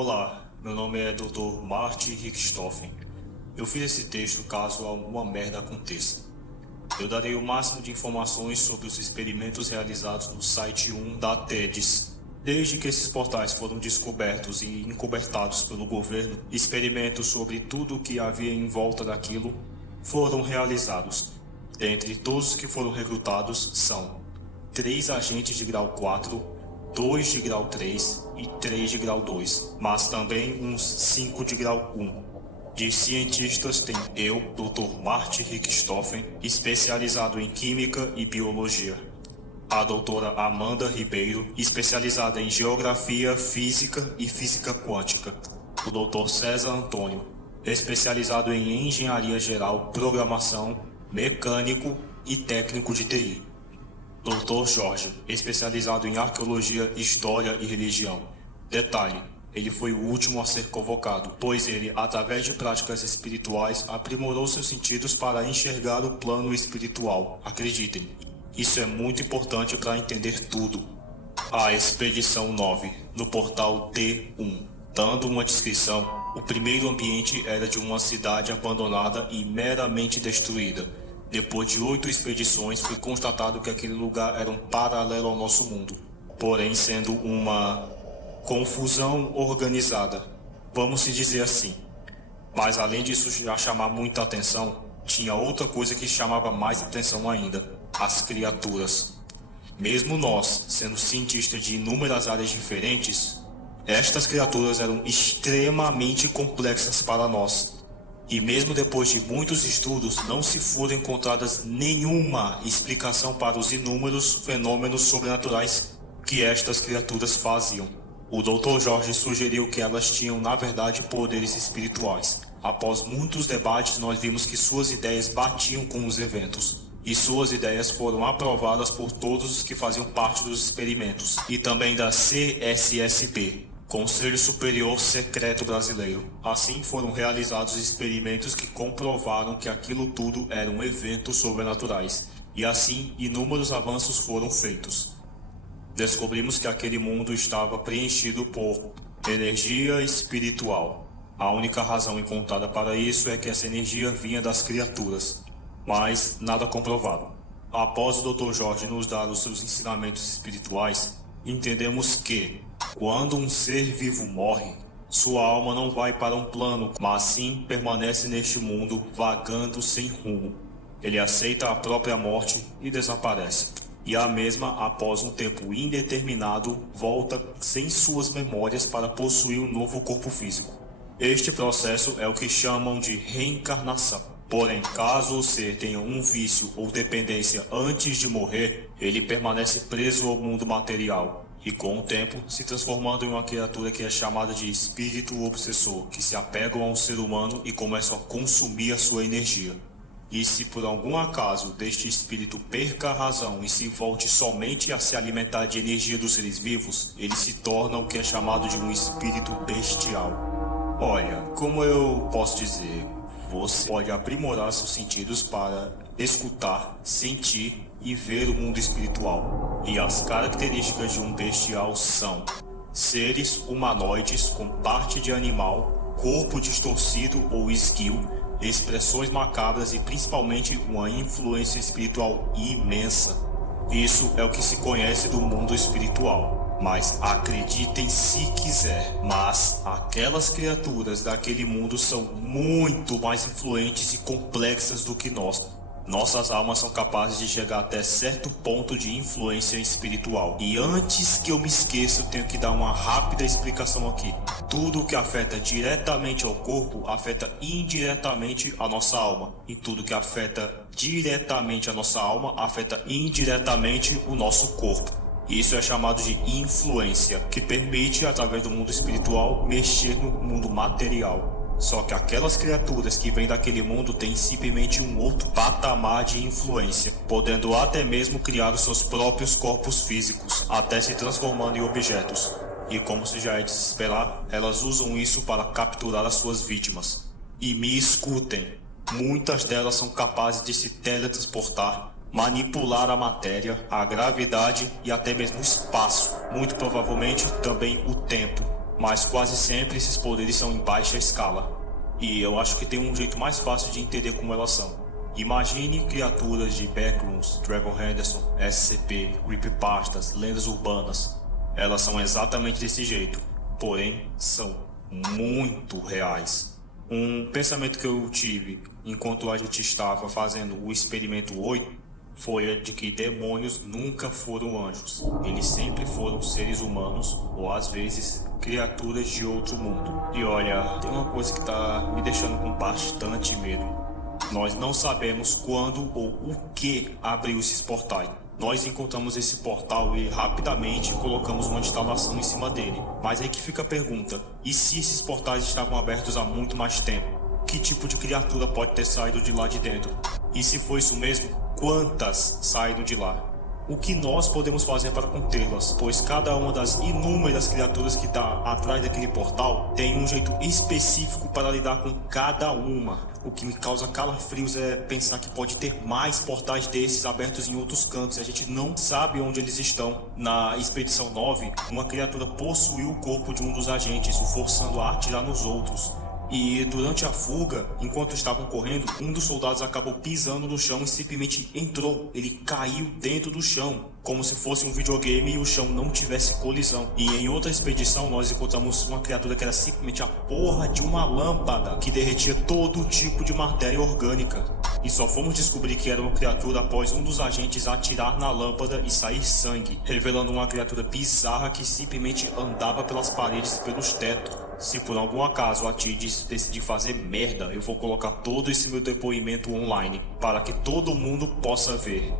Olá, meu nome é Dr. Marty Richthofen. Eu fiz esse texto caso alguma merda aconteça. Eu darei o máximo de informações sobre os experimentos realizados no site 1 da TEDS. Desde que esses portais foram descobertos e encobertados pelo governo, experimentos sobre tudo o que havia em volta daquilo foram realizados. Dentre todos os que foram recrutados são 3 agentes de grau 4, 2 de grau 3 e 3 de grau 2, mas também uns 5 de grau 1. De cientistas tem eu, Dr. Marty Richthofen, especializado em Química e Biologia. A doutora Amanda Ribeiro, especializada em Geografia, Física e Física Quântica. O Dr. César Antônio, especializado em Engenharia Geral, Programação, Mecânico e Técnico de TI. Dr. Jorge, especializado em Arqueologia, História e Religião. Detalhe, ele foi o último a ser convocado, pois ele, através de práticas espirituais, aprimorou seus sentidos para enxergar o plano espiritual. Acreditem, isso é muito importante para entender tudo. A Expedição 9, no portal T1. Dando uma descrição, o primeiro ambiente era de uma cidade abandonada e meramente destruída. Depois de 8 expedições, foi constatado que aquele lugar era um paralelo ao nosso mundo, porém sendo uma confusão organizada, vamos se dizer assim. Mas além disso já chamar muita atenção, tinha outra coisa que chamava mais atenção ainda: as criaturas. Mesmo nós, sendo cientistas de inúmeras áreas diferentes, estas criaturas eram extremamente complexas para nós. E mesmo depois de muitos estudos, não se foram encontradas nenhuma explicação para os inúmeros fenômenos sobrenaturais que estas criaturas faziam. O Dr. Jorge sugeriu que elas tinham, na verdade, poderes espirituais. Após muitos debates, nós vimos que suas ideias batiam com os eventos. E suas ideias foram aprovadas por todos os que faziam parte dos experimentos. E também da CSSB, Conselho Superior Secreto Brasileiro. Assim foram realizados experimentos que comprovaram que aquilo tudo eram eventos sobrenaturais. E assim, inúmeros avanços foram feitos. Descobrimos que aquele mundo estava preenchido por energia espiritual. A única razão encontrada para isso é que essa energia vinha das criaturas, mas nada comprovado. Após o Dr. Jorge nos dar os seus ensinamentos espirituais, entendemos que, quando um ser vivo morre, sua alma não vai para um plano, mas sim permanece neste mundo vagando sem rumo. Ele aceita a própria morte e desaparece. E a mesma, após um tempo indeterminado, volta sem suas memórias para possuir um novo corpo físico. Este processo é o que chamam de reencarnação. Porém, caso o ser tenha um vício ou dependência antes de morrer, ele permanece preso ao mundo material e, com o tempo, se transformando em uma criatura que é chamada de espírito obsessor, que se apegam a um ser humano e começam a consumir a sua energia. E se por algum acaso deste espírito perca a razão e se volte somente a se alimentar de energia dos seres vivos, ele se torna o que é chamado de um espírito bestial. Olha, como eu posso dizer, você pode aprimorar seus sentidos para escutar, sentir e ver o mundo espiritual. E as características de um bestial são seres humanoides com parte de animal, corpo distorcido ou esguio, expressões macabras e principalmente uma influência espiritual imensa. Isso é o que se conhece do mundo espiritual. Mas acreditem se quiser, mas aquelas criaturas daquele mundo são muito mais influentes e complexas do que nós. Nossas almas são capazes de chegar até certo ponto de influência espiritual. E antes que eu me esqueça, eu tenho que dar uma rápida explicação aqui. Tudo que afeta diretamente ao corpo, afeta indiretamente a nossa alma. E tudo que afeta diretamente a nossa alma, afeta indiretamente o nosso corpo. Isso é chamado de influência, que permite, através do mundo espiritual, mexer no mundo material. Só que aquelas criaturas que vêm daquele mundo têm simplesmente um outro patamar de influência, podendo até mesmo criar os seus próprios corpos físicos, até se transformando em objetos. E como se já é de se esperar, elas usam isso para capturar as suas vítimas. E me escutem, muitas delas são capazes de se teletransportar, manipular a matéria, a gravidade e até mesmo o espaço, muito provavelmente também o tempo. mas quase sempre esses poderes são em baixa escala. E eu acho que tem um jeito mais fácil de entender como elas são. Imagine criaturas de Backrooms, Dragon Henderson, SCP, Creepypastas, lendas urbanas. Elas são exatamente desse jeito, porém são muito reais. Um pensamento que eu tive enquanto a gente estava fazendo o experimento 8 foi a de que demônios nunca foram anjos. Eles sempre foram seres humanos ou às vezes criaturas de outro mundo. E olha, tem uma coisa que tá me deixando com bastante medo. Nós não sabemos quando ou o que abriu esses portais. Nós encontramos esse portal e rapidamente colocamos uma instalação em cima dele. Mas aí que fica a pergunta, e se esses portais estavam abertos há muito mais tempo? Que tipo de criatura pode ter saído de lá de dentro? E se foi isso mesmo, quantas saíram de lá? O que nós podemos fazer para contê-las? Pois cada uma das inúmeras criaturas que está atrás daquele portal tem um jeito específico para lidar com cada uma. O que me causa calafrios é pensar que pode ter mais portais desses abertos em outros cantos e a gente não sabe onde eles estão. Na Expedição 9, uma criatura possuiu o corpo de um dos agentes, o forçando a atirar nos outros. E durante a fuga, enquanto estavam correndo, um dos soldados acabou pisando no chão e simplesmente entrou. Ele caiu dentro do chão, como se fosse um videogame e o chão não tivesse colisão. E em outra expedição nós encontramos uma criatura que era simplesmente a porra de uma lâmpada que derretia todo tipo de matéria orgânica. E só fomos descobrir que era uma criatura após um dos agentes atirar na lâmpada e sair sangue, revelando uma criatura bizarra que simplesmente andava pelas paredes e pelos tetos. Se por algum acaso a Tidis decidir fazer merda, eu vou colocar todo esse meu depoimento online, para que todo mundo possa ver.